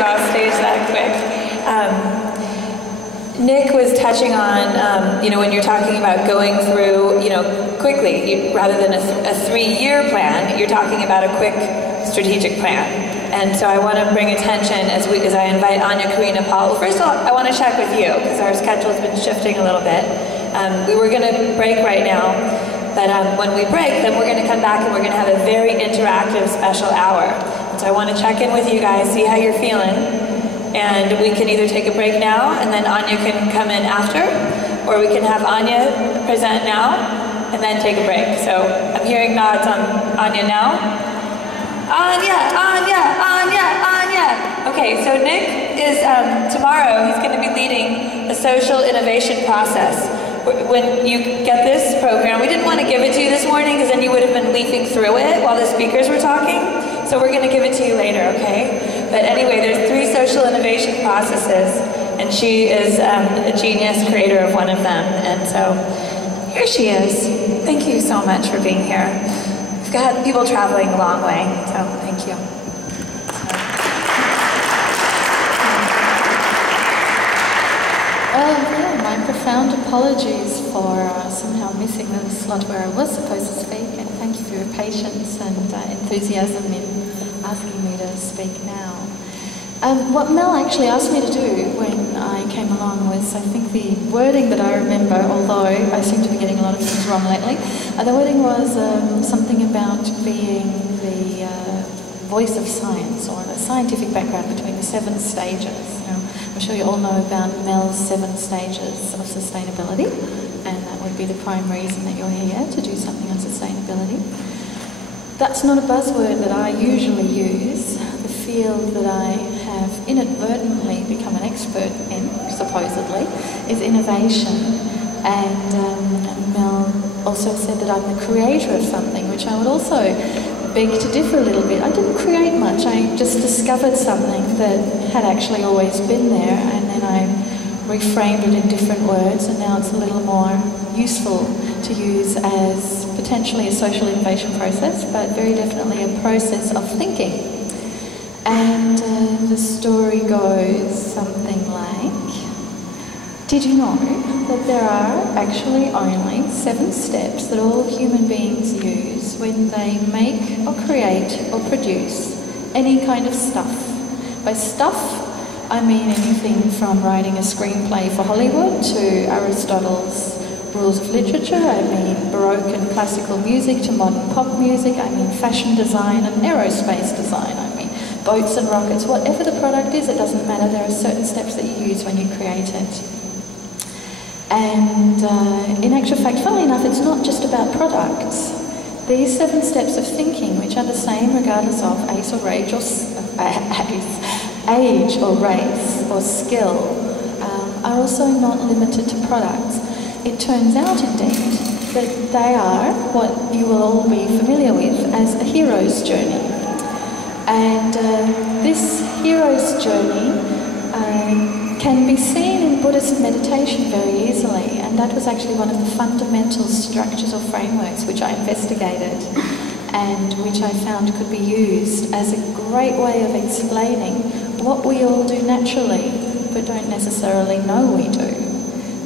off stage that quick. Nick was touching on, when you're talking about going through, quickly, rather than a 3-year plan, you're talking about a quick strategic plan. And so I want to bring attention as I invite Anja-Karina Phal. Well, first of all, I want to check with you, because our schedule's been shifting a little bit. We were going to break right now, but when we break, then we're going to come back and we're going to have a very interactive special hour. And so I want to check in with you guys, see how you're feeling, and we can either take a break now and then Anja can come in after, or we can have Anja present now and then take a break. So I'm hearing nods on Anja now. Anja, Anja, Anja, Anja. Okay, so Nick is, tomorrow he's going to be leading the social innovation process. When you get this program, we didn't want to give it to you this morning because then you would have been leafing through it while the speakers were talking. So we're going to give it to you later, okay? But anyway, there's 3 social innovation processes, and she is a genius creator of one of them. And so here she is. Thank you so much for being here. We've got people traveling a long way, so thank you. My profound apologies for somehow missing the slot where I was supposed to speak, and thank you for your patience and enthusiasm in asking me to speak now. What Mel actually asked me to do when I came along was, I think the wording that I remember, although I seem to be getting a lot of things wrong lately, the wording was something about being the voice of science, or the scientific background between the 7 stages. I'm sure you all know about Mel's 7 stages of sustainability, and that would be the prime reason that you're here, to do something on sustainability. That's not a buzzword that I usually use. The field that I have inadvertently become an expert in, supposedly, is innovation. And Mel also said that I'm the creator of something, which I would also beg to differ a little bit. I didn't create much, I just discovered something that had actually always been there, and then I reframed it in different words, and now it's a little more useful to use as potentially a social innovation process, but very definitely a process of thinking. And the story goes something like, did you know that there are actually only 7 steps that all human beings use when they make or create or produce any kind of stuff? By stuff, I mean anything from writing a screenplay for Hollywood to Aristotle's rules of literature. I mean Baroque and classical music to modern pop music. I mean fashion design and aerospace design. I mean boats and rockets. Whatever the product is, it doesn't matter. There are certain steps that you use when you create it. And in actual fact, funnily enough, it's not just about products. These 7 steps of thinking, which are the same regardless of age or race or skill, are also not limited to products. It turns out, indeed, that they are what you will all be familiar with as a hero's journey. And this hero's journey can be seen in Buddhist meditation very easily, and that was actually one of the fundamental structures or frameworks which I investigated and which I found could be used as a great way of explaining what we all do naturally but don't necessarily know we do.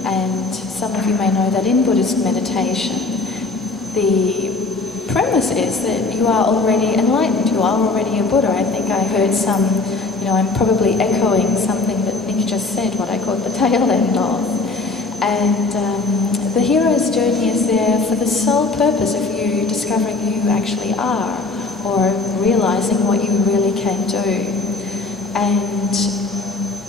And some of you may know that in Buddhist meditation the premise is that you are already enlightened, you are already a Buddha. I think I heard some, I'm probably echoing something that Nick just said, what I called the tail end of. And the hero's journey is there for the sole purpose of you discovering who you actually are, or realizing what you really can do. And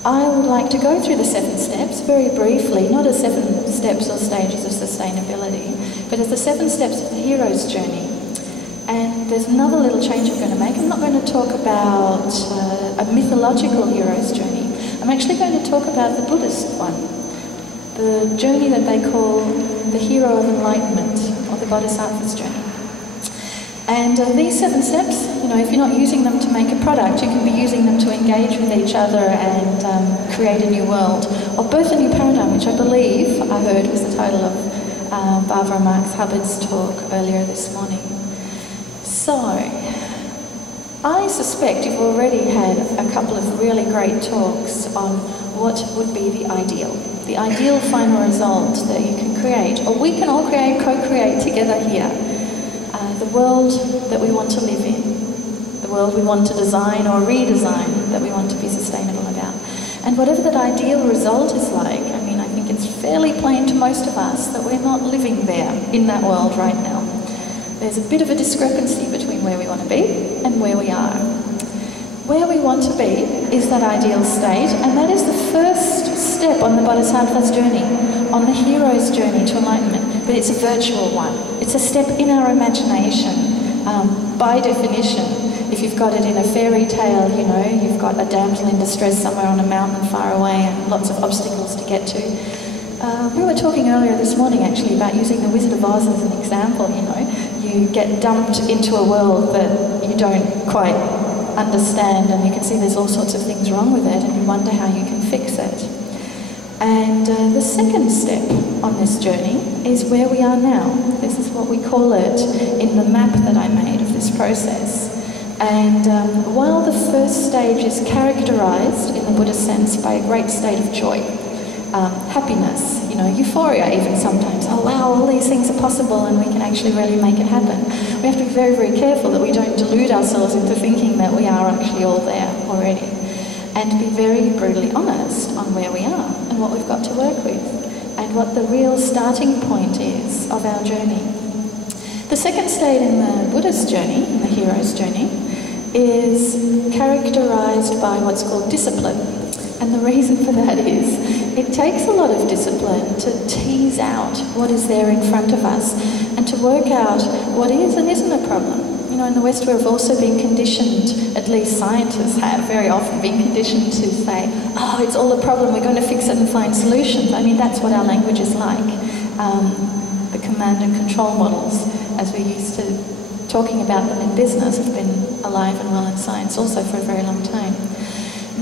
I would like to go through the 7 steps very briefly, not as 7 steps or stages of sustainability, but as the 7 steps of the hero's journey. And there's another little change I'm going to make. I'm not going to talk about a mythological hero's journey. I'm actually going to talk about the Buddhist one, the journey that they call the hero of enlightenment, or the Bodhisattva's journey. And these 7 steps, if you're not using them to make a product, you can be using them to engage with each other and create a new world, or birth a new paradigm, which I believe I heard was the title of Barbara Marx Hubbard's talk earlier this morning. So, I suspect you've already had a couple of really great talks on what would be the ideal final result that you can create, or we can all create, co-create together here. The world that we want to live in, the world we want to design or redesign, that we want to be sustainable about. And whatever that ideal result is like, I mean, I think it's fairly plain to most of us that we're not living there in that world right now. There's a bit of a discrepancy between where we want to be and where we are. Where we want to be is that ideal state, and that is the first step on the Bodhisattva's journey, on the hero's journey to enlightenment. But it's a virtual one. It's a step in our imagination. By definition, if you've got it in a fairy tale, you know, you've got a damsel in distress somewhere on a mountain far away and lots of obstacles to get to. We were talking earlier this morning actually about using the Wizard of Oz as an example, you know. You get dumped into a world that you don't quite understand, and you can see there's all sorts of things wrong with it, and you wonder how you can fix it. And the second step on this journey is where we are now. This is what we call it in the map that I made of this process. And while the first stage is characterized in the Buddhist sense by a great state of joy, happiness, you know, euphoria even sometimes. Oh wow, all these things are possible and we can actually really make it happen. We have to be very, very careful that we don't delude ourselves into thinking that we are actually all there already. And be very brutally honest on where we are and what we've got to work with and what the real starting point is of our journey. The second state in the Buddhist journey, in the hero's journey, is characterized by what's called discipline. And the reason for that is it takes a lot of discipline to tease out what is there in front of us and to work out what is and isn't a problem. You know, in the West we've also been conditioned, at least scientists have very often been conditioned to say, oh, it's all a problem, we're going to fix it and find solutions. I mean, that's what our language is like. The command and control models, as we're used to talking about them in business, have been alive and well in science also for a very long time.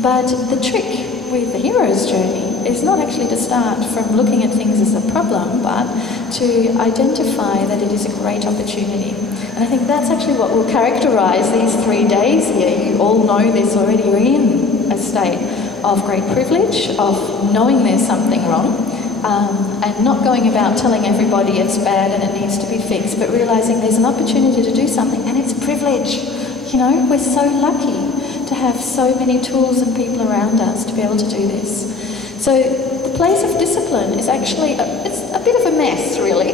But the trick with the hero's journey is not actually to start from looking at things as a problem, but to identify that it is a great opportunity. And I think that's actually what will characterize these 3 days here. You all know this already. You're in a state of great privilege, of knowing there's something wrong, and not going about telling everybody it's bad and it needs to be fixed, but realizing there's an opportunity to do something, and it's a privilege. You know, we're so lucky to have so many tools and people around us to be able to do this. So the place of discipline is actually, it's a bit of a mess really,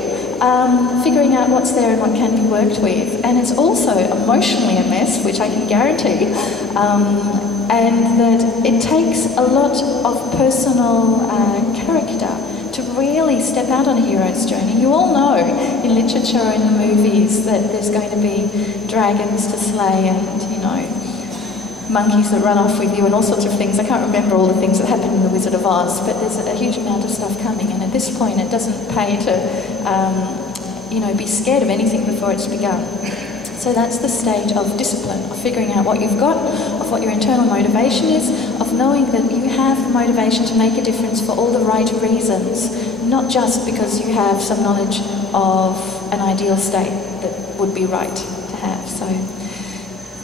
figuring out what's there and what can be worked with. And it's also emotionally a mess, which I can guarantee, and that it takes a lot of personal character to really step out on a hero's journey. You all know in literature and in the movies that there's going to be dragons to slay and, you know, monkeys that run off with you and all sorts of things. I can't remember all the things that happen in The Wizard of Oz, but there's a huge amount of stuff coming, and at this point it doesn't pay to, you know, be scared of anything before it's begun. So that's the stage of discipline, of figuring out what you've got, of what your internal motivation is, of knowing that you have the motivation to make a difference for all the right reasons, not just because you have some knowledge of an ideal state that would be right to have. So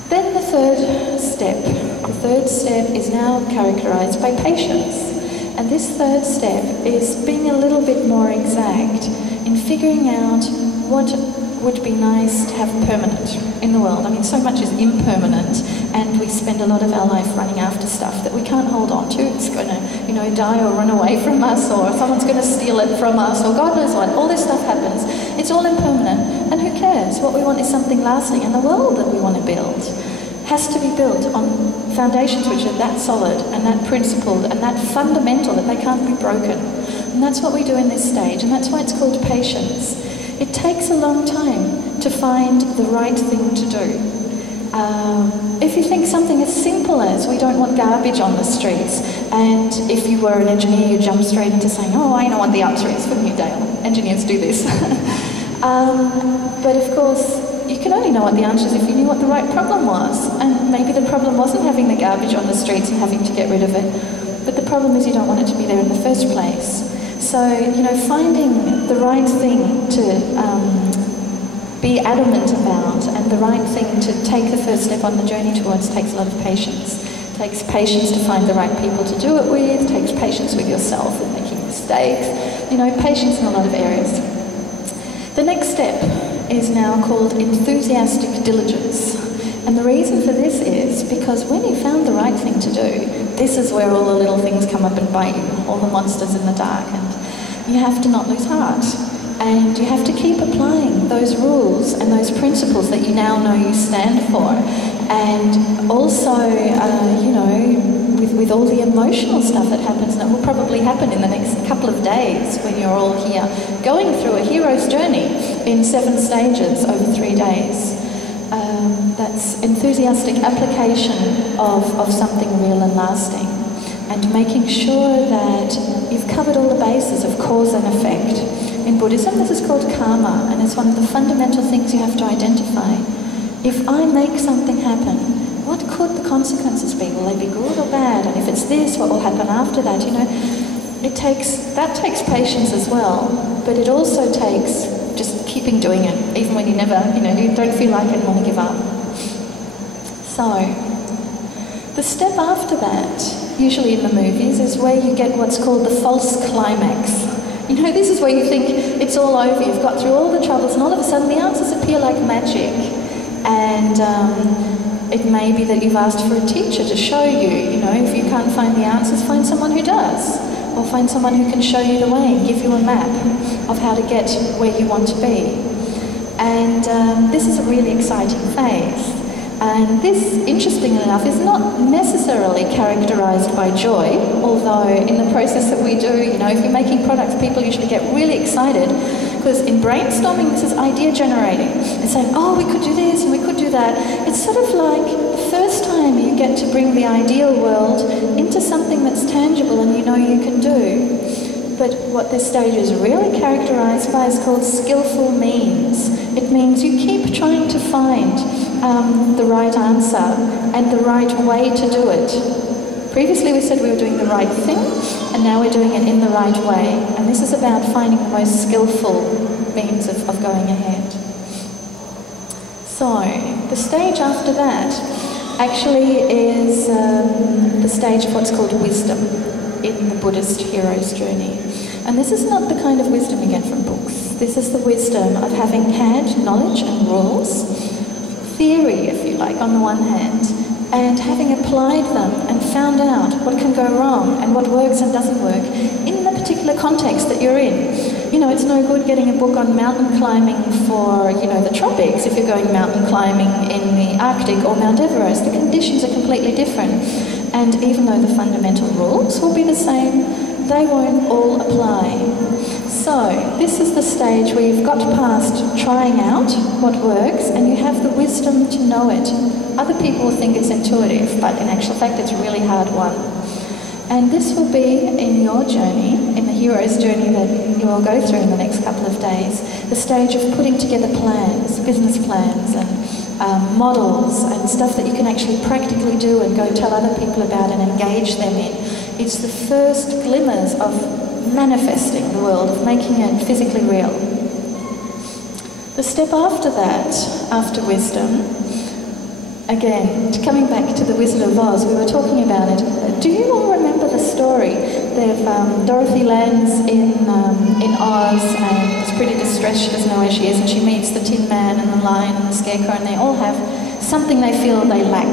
then the third step is now characterized by patience. And this third step is being a little bit more exact in figuring out what would be nice to have permanent in the world. I mean, so much is impermanent, and we spend a lot of our life running after stuff that we can't hold on to. It's going to, you know, die or run away from us, or someone's going to steal it from us, or God knows what. All this stuff happens. It's all impermanent, and who cares? What we want is something lasting, and the world that we want to build has to be built on foundations which are that solid and that principled and that fundamental that they can't be broken. And that's what we do in this stage, and that's why it's called patience. It takes a long time to find the right thing to do. If you think something as simple as we don't want garbage on the streets, and if you were an engineer you jump straight into saying, oh, I know what the answer is for Newdale. Engineers do this. But of course, you can only know what the answer is if you knew what the right problem was. And maybe the problem wasn't having the garbage on the streets and having to get rid of it, but the problem is you don't want it to be there in the first place. So, you know, finding the right thing to be adamant about, and the right thing to take the first step on the journey towards takes a lot of patience. It takes patience to find the right people to do it with, it takes patience with yourself and making mistakes, you know, patience in a lot of areas. The next step is now called enthusiastic diligence. And the reason for this is because when you found the right thing to do, this is where all the little things come up and bite you, all the monsters in the dark, and you have to not lose heart. And you have to keep applying those rules and those principles that you now know you stand for. And also, you know, with all the emotional stuff that happens, that will probably happen in the next couple of days when you're all here, going through a hero's journey in 7 stages over 3 days. That's enthusiastic application of something real and lasting, and making sure that you've covered all the bases of cause and effect. In Buddhism, this is called karma, and it's one of the fundamental things you have to identify. If I make something happen, what could the consequences be? Will they be good or bad? And if it's this, what will happen after that? You know, that takes patience as well, but it also takes just keeping doing it, even when you never, you know, you don't feel like it and want to give up. So, the step after that, usually in the movies, is where you get what's called the false climax. You know, this is where you think it's all over, you've got through all the troubles, and all of a sudden the answers appear like magic. And it may be that you've asked for a teacher to show you, you know, if you can't find the answers, find someone who does. Or find someone who can show you the way and give you a map of how to get where you want to be. And this is a really exciting phase. And this, interestingly enough, is not necessarily characterized by joy, although in the process that we do, you know, if you're making products, people usually get really excited, because in brainstorming, this is idea generating. It's saying, oh, we could do this and we could do that. It's sort of like the first time you get to bring the ideal world into something that's tangible and you know you can do. But what this stage is really characterized by is called skillful means. It means you keep trying to find the right answer and the right way to do it. Previously we said we were doing the right thing, and now we're doing it in the right way. And this is about finding the most skillful means of going ahead. So, the stage after that actually is the stage of what's called wisdom in the Buddhist hero's journey. And this is not the kind of wisdom you get from books. This is the wisdom of having had knowledge and rules, theory, if you like, on the one hand, and having applied them and found out what can go wrong and what works and doesn't work in the particular context that you're in. You know, it's no good getting a book on mountain climbing for, you know, the tropics if you're going mountain climbing in the Arctic or Mount Everest. The conditions are completely different. And even though the fundamental rules will be the same, they won't all apply. So, this is the stage where you've got past trying out what works and you have the wisdom to know it. Other people will think it's intuitive, but in actual fact it's a really hard one. And this will be in your journey, in the hero's journey that you will go through in the next couple of days, the stage of putting together plans, business plans and models and stuff that you can actually practically do and go tell other people about and engage them in. It's the first glimmers of manifesting the world, of making it physically real. The step after that, after wisdom, again, coming back to the Wizard of Oz, we were talking about it. Do you all remember the story? Dorothy lands in Oz and is pretty distressed, she doesn't know where she is, and she meets the Tin Man and the Lion and the Scarecrow, and they all have something they feel they lack,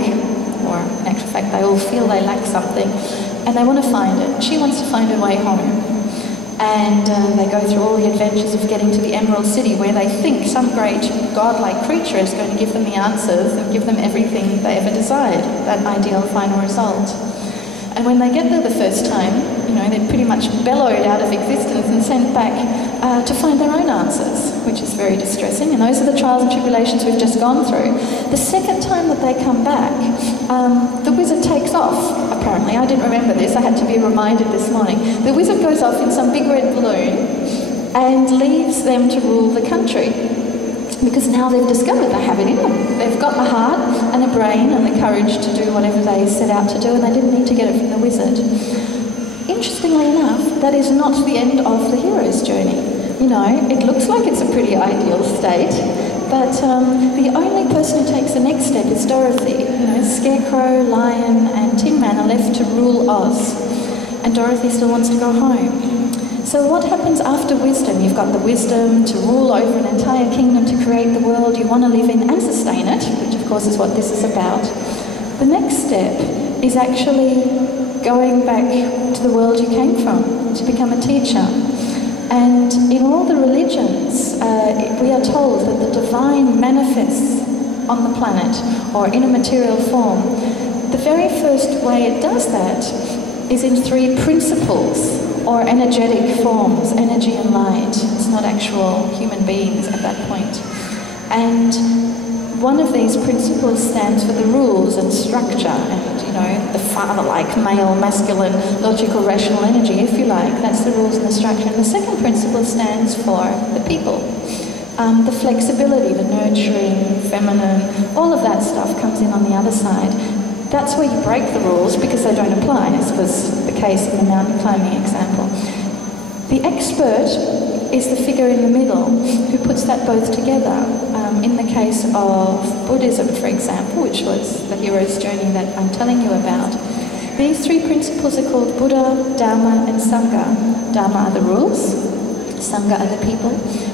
or in actual fact they all feel they lack something, and they want to find it. She wants to find her way home. And they go through all the adventures of getting to the Emerald City, where they think some great godlike creature is going to give them the answers and give them everything they ever desired, that ideal final result. And when they get there the first time, you know, they're pretty much bellowed out of existence and sent back to find their own answers, which is very distressing. And those are the trials and tribulations we've just gone through. The second time that they come back, the wizard takes off, apparently. I didn't remember this, I had to be reminded this morning. The wizard goes off in some big red balloon and leaves them to rule the country. Because now they've discovered they have it in them. They've got the heart and the brain and the courage to do whatever they set out to do, and they didn't need to get it from the wizard. Interestingly enough, that is not the end of the hero's journey. You know, it looks like it's a pretty ideal state, But the only person who takes the next step is Dorothy. You know, Scarecrow, Lion, and Tin Man are left to rule Oz, and Dorothy still wants to go home. So what happens after wisdom? You've got the wisdom to rule over an entire kingdom, to create the world you want to live in and sustain it, which of course is what this is about. The next step is actually going back to the world you came from, to become a teacher. And in all the religions, we are told that the divine manifests on the planet or in a material form. The very first way it does that is in 3 principles or energetic forms, energy and light. It's not actual human beings at that point. And one of these principles stands for the rules and structure and, you know, the father-like, male, masculine, logical, rational energy, if you like. That's the rules and the structure. And the second principle stands for the people. The flexibility, the nurturing, feminine, all of that stuff comes in on the other side. That's where you break the rules because they don't apply, as was the case in the mountain climbing example. The expert is the figure in the middle who puts that both together. In the case of Buddhism, for example, which was the hero's journey that I'm telling you about, these 3 principles are called Buddha, Dharma, and Sangha. Dharma are the rules, Sangha are the people.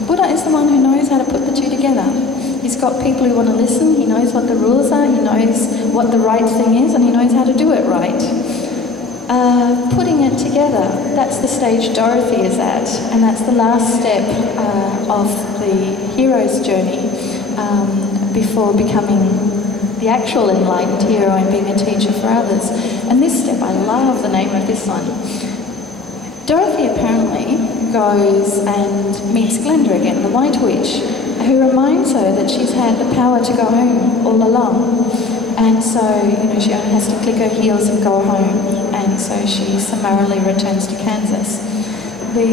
Buddha is the one who knows how to put the 2 together. He's got people who want to listen, he knows what the rules are, he knows what the right thing is, and he knows how to do it right. Putting it together, that's the stage Dorothy is at, and that's the last step of the hero's journey before becoming the actual enlightened hero and being a teacher for others. And this step, I love the name of this one. Dorothy apparently goes and meets Glenda again, the White Witch, who reminds her that she's had the power to go home all along. And so, you know, she only has to click her heels and go home. And so she summarily returns to Kansas. The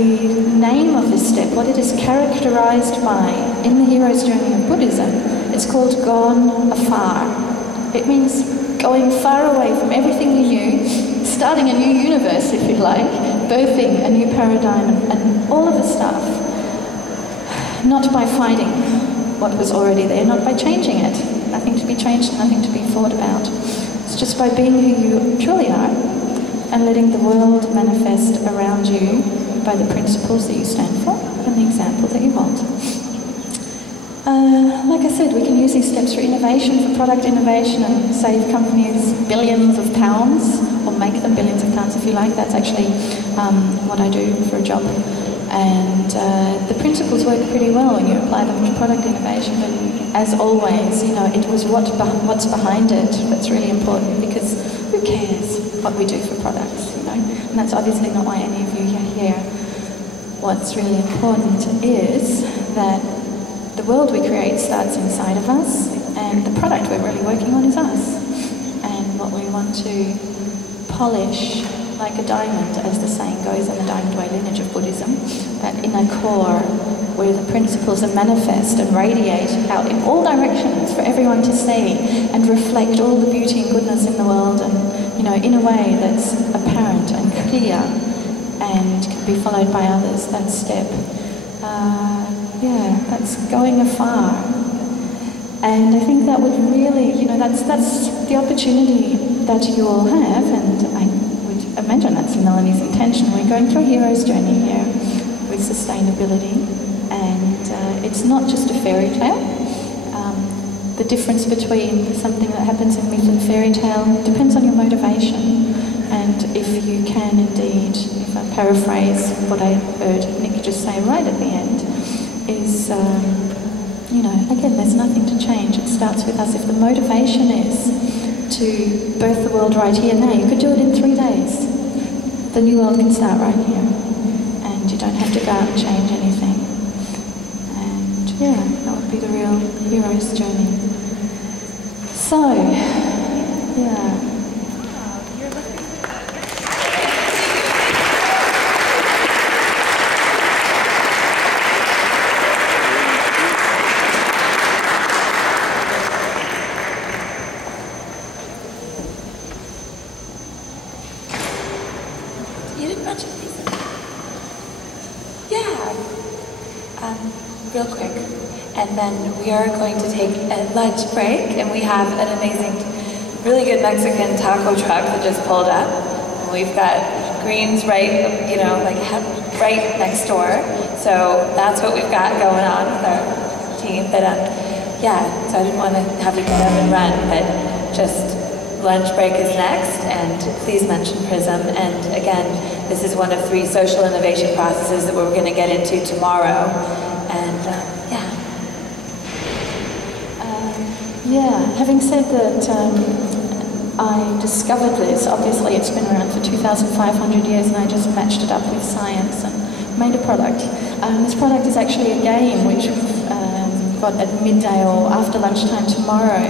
name of this step, what it is characterized by in the hero's journey of Buddhism, it's called gone afar. It means going far away from everything you knew, starting a new universe, if you like, birthing a new paradigm and all of the stuff. Not by fighting what was already there, not by changing it. Nothing to be changed, nothing to be thought about. It's just by being who you truly are and letting the world manifest around you by the principles that you stand for and the example that you hold. Like I said, we can use these steps for innovation, for product innovation, and save companies billions of pounds, or make them billions of pounds if you like. That's actually what I do for a job. And the principles work pretty well when you apply them to product innovation, but as always, you know, it was what's behind it that's really important, because who cares what we do for products, you know? And that's obviously not why any of you are here. What's really important is that the world we create starts inside of us, and the product we're really working on is us. And what we want to polish like a diamond, as the saying goes in the Diamond Way lineage of Buddhism, that inner core where the principles are manifest and radiate out in all directions for everyone to see and reflect all the beauty and goodness in the world, and, you know, in a way that's apparent and clear and can be followed by others. That step, yeah, that's going afar. And I think that would really, you know, that's the opportunity that you all have, and I imagine that's Melanie's intention. We're going through a hero's journey here with sustainability, and it's not just a fairy tale. The difference between something that happens in myth and fairy tale depends on your motivation. And if you can indeed, if I paraphrase what I heard Nick just say right at the end, is, you know, again, there's nothing to change. It starts with us. If the motivation is to birth the world right here now, you could do it in 3 days. The new world can start right here, and you don't have to go out and change anything. And yeah, that would be the real hero's journey. So, yeah. Real quick. And then we are going to take a lunch break, and we have an amazing, really good Mexican taco truck that just pulled up. And we've got Greens right, you know, like right next door. So that's what we've got going on with our team. But yeah, so I didn't want to have you get up and run, but just lunch break is next, and please mention PRIZM. And again, this is one of 3 social innovation processes that we're going to get into tomorrow. And yeah. Yeah, having said that, I discovered this. Obviously, it's been around for 2,500 years, and I just matched it up with science and made a product. This product is actually a game which we've got at midday or after lunchtime tomorrow.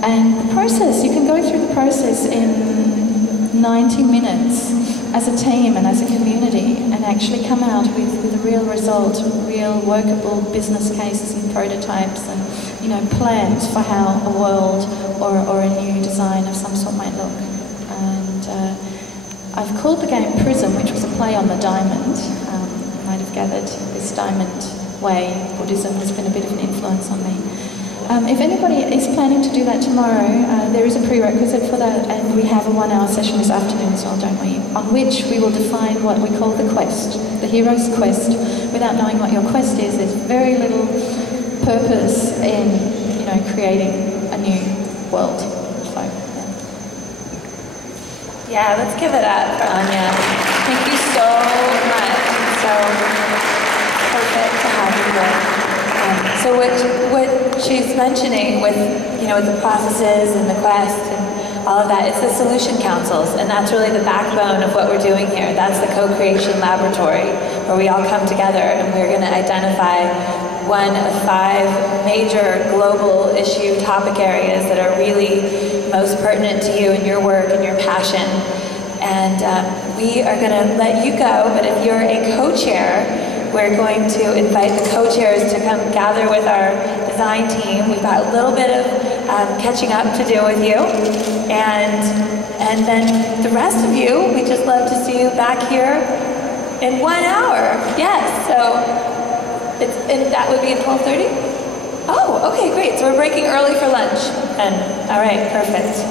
And the process, you can go through the process in 90 minutes as a team and as a community, and actually come out with a real result, real workable business cases and prototypes, and plans for how a world or a new design of some sort might look. And I've called the game PRIZM, which was a play on the diamond. You might have gathered this diamond way. Buddhism has been a bit of an influence on me. If anybody is planning to do that tomorrow, there is a prerequisite for that, and we have a 1-hour session this afternoon as well, don't we? On which we will define what we call the quest, the hero's quest. Without knowing what your quest is, there's very little purpose in, creating a new world. So, yeah, let's give it up for Anja. Thank you so much. It's so perfect to have you here. So what she's mentioning with, with the processes and the quest and all of that, it's the solution councils, and that's really the backbone of what we're doing here. That's the co-creation laboratory where we all come together, and we're going to identify one of 5 major global issue topic areas that are really most pertinent to you and your work and your passion. And we are going to let you go, but if you're a co-chair, we're going to invite the co-chairs to come gather with our design team. We've got a little bit of catching up to do with you. And then the rest of you, we'd just love to see you back here in 1 hour. Yes, so and that would be at 12:30? Oh, okay, great. So we're breaking early for lunch. And all right, perfect.